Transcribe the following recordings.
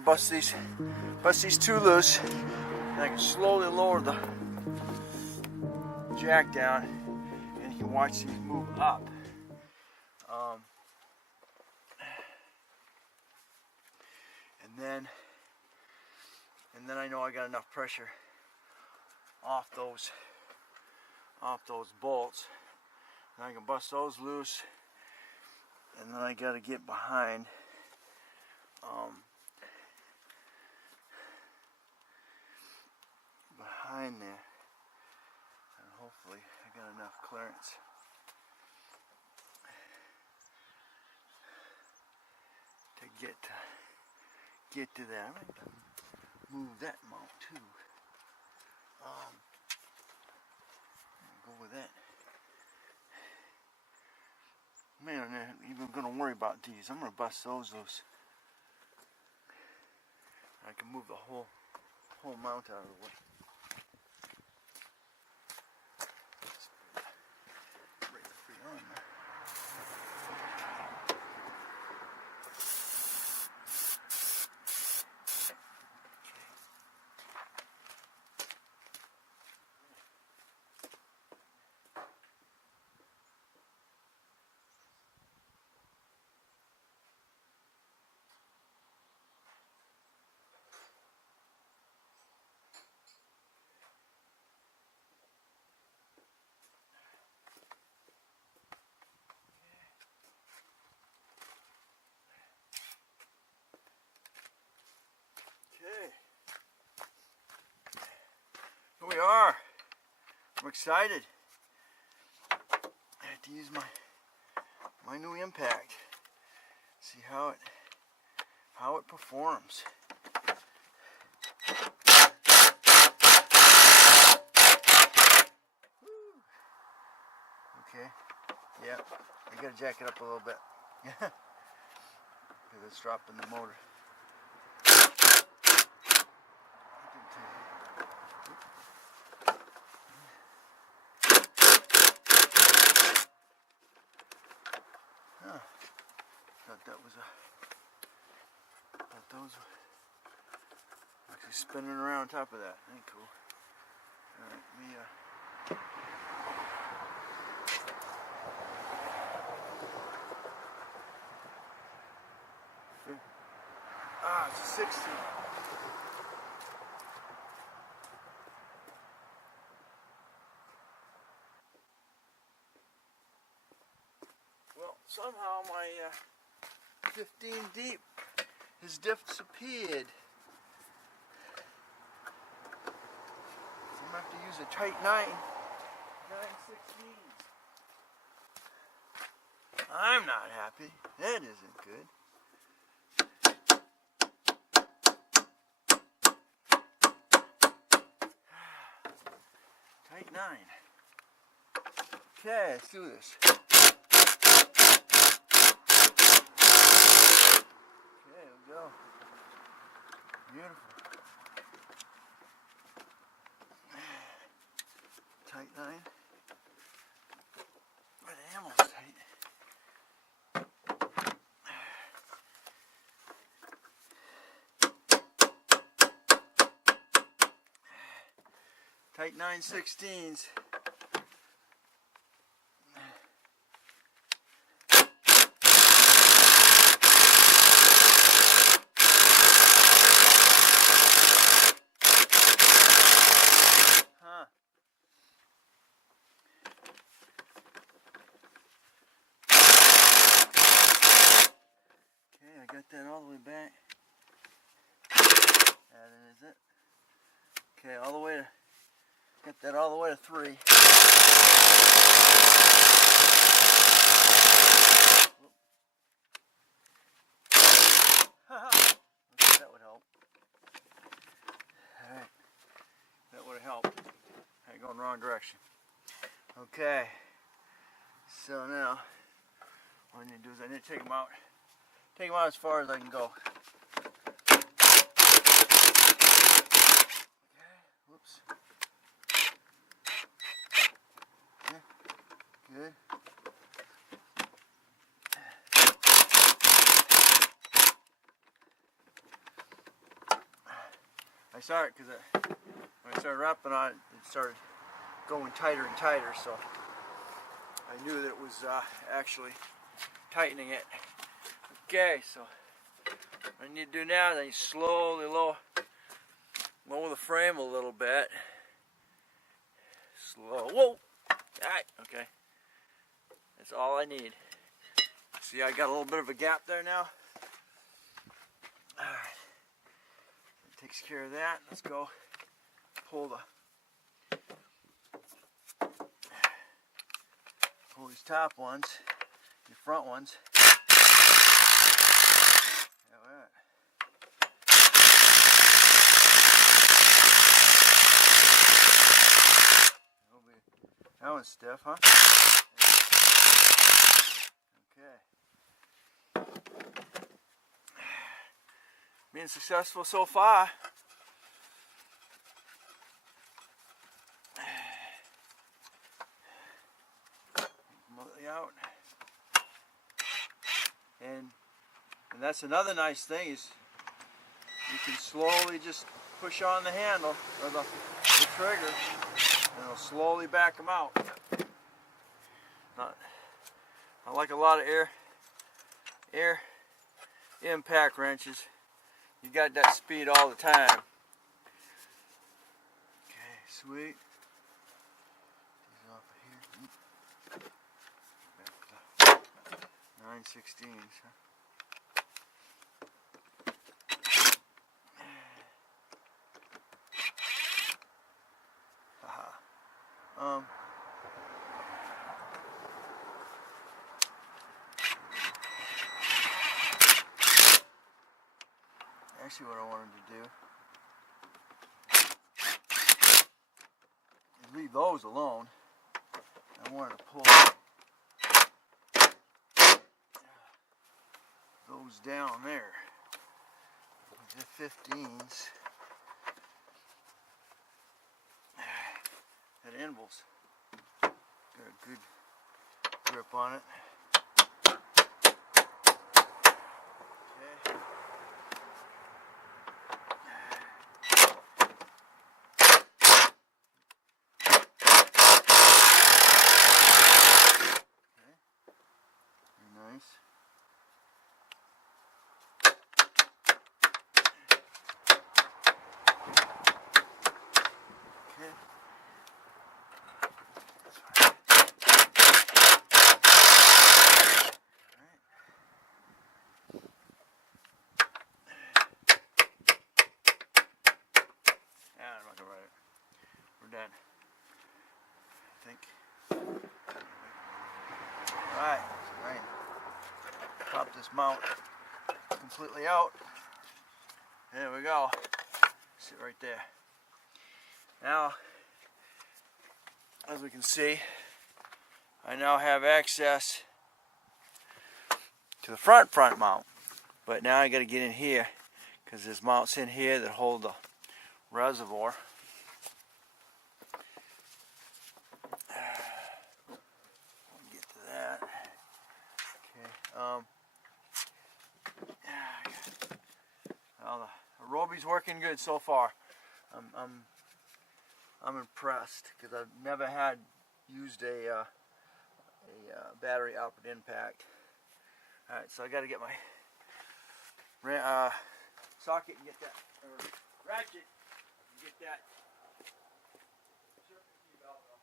gonna bust these two loose, and I can slowly lower the jack down, and you can watch these move up. And then I know I got enough pressure off those bolts, and I can bust those loose. And then I got to get behind there, and hopefully I got enough clearance to get to that. I'm going to move that mount too. Go with that. Man, I'm not even going to worry about these. I'm going to bust those loose. I can move the whole mount out of the way. Break the free arm there. Okay, here we are. I'm excited. I have to use my new impact. See how it performs. Okay. Yeah, I gotta jack it up a little bit. Yeah. Because it's dropping the motor. Thought those were actually spinning around on top of that. Ain't cool. Alright, it's a 60. Well, somehow my 15 deep has disappeared. So I'm going to have to use a tight 9/16. I'm not happy. That isn't good. Tight 9. Okay, let's do this. Go. Beautiful. Tight 9. But the ammo's tight. Tight 9/16. Got that all the way back. That is it. Okay, all the way to, get that all the way to 3. Okay, that would help. Alright, that would have helped. I ain't going the wrong direction. Okay, so now, what I need to do is I need to take them out. Take them out as far as I can go. Okay, whoops. Okay, good. I saw it because when I started wrapping on it, it started going tighter and tighter, so I knew that it was actually tightening it. Okay, so what I need to do now is I slowly lower the frame a little bit. Slow. Whoa! Alright, okay. That's all I need. See, I got a little bit of a gap there now. Alright. That takes care of that. Let's go pull these top ones, the front ones. Alright. That one's stiff, huh? Okay. Being successful so far. Completely out. And that's another nice thing is you can slowly just push on the handle or the trigger, and it'll slowly back them out. Not like a lot of air impact wrenches. You got that speed all the time. Okay, sweet. These off of here. Back to 9/16, huh? Actually, what I wanted to do is leave those alone. I wanted to pull those down there with the 15s. That Invol's got a good grip on it. Okay. Nice. Okay. I'm not gonna write it. We're done. I think. Alright, so right. Pop this mount completely out. There we go. Sit right there. Now, as we can see, I now have access to the front mount. But now I got to get in here because there's mounts in here that hold the reservoir. Get to that. Okay. Well, the Roby's working good so far. I'm impressed because I've never had used a battery output impact. All right, so I got to get my socket and get that, or ratchet and get that serpentine belt off.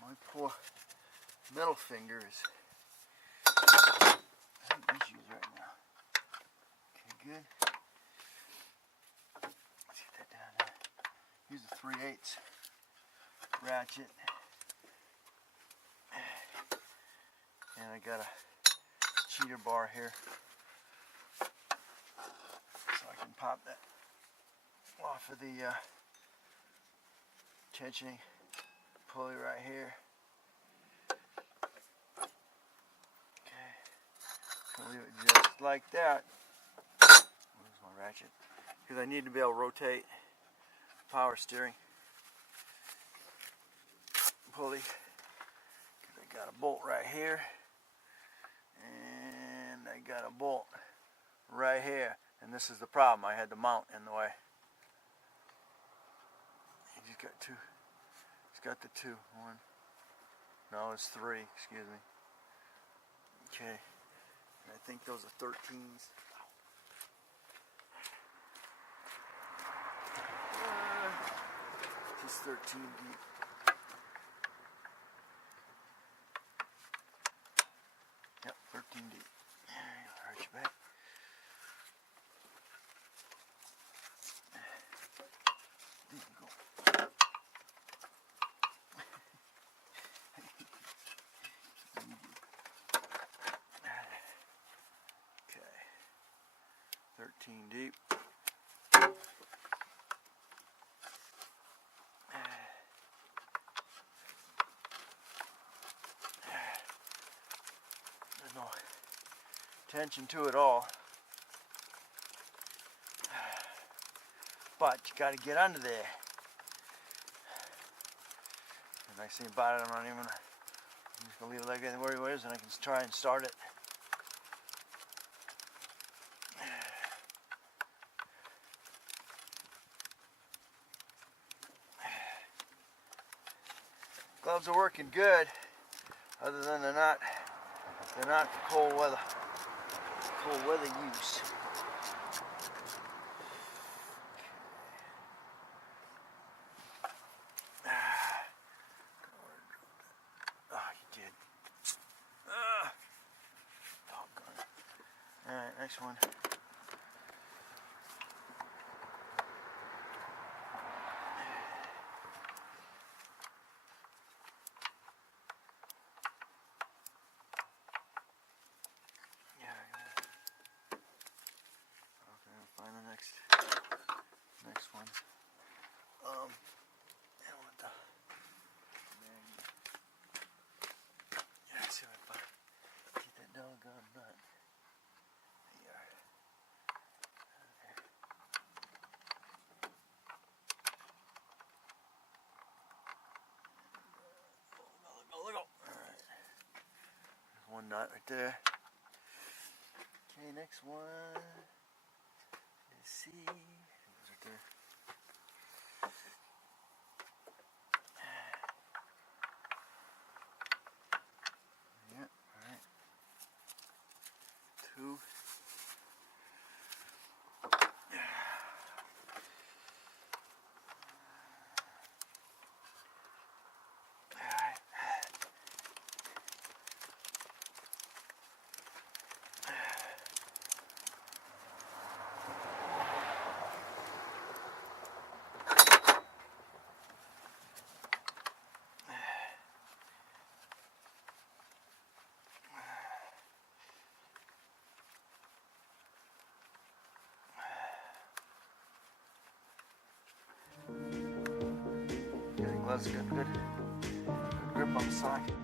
My poor middle finger is having issues right now. Okay, good. Let's get that down there. Use the 3/8 ratchet. And I got a cheater bar here. So I can pop that off of the tensioning pulley right here. Okay. I'll leave it just like that. Where's my ratchet? Because I need to be able to rotate power steering pulley. Because I got a bolt right here. got a bolt right here, and this is the problem. I had the mount in the way. He's got two. He's got the two. One. No, it's three. Excuse me. Okay. And I think those are 13s. Just 13 deep. Yep, 13 deep. Arch your back. There you go. Okay. 13 deep. There's no tension to it all. But you got to get under there. The nice thing about it, I'm just going to leave it like that where it is, and I can try and start it. Gloves are working good, other than they're not for cold weather use. Oh, you did. Doggone it. All right, next one. Next one. I want the let's see if I get that doggone nut. There you are. Look. Alright. There's one nut right there. Okay, next one. Let's see. It's right there. Yeah, alright. Two. Gloves got good grip on the socket.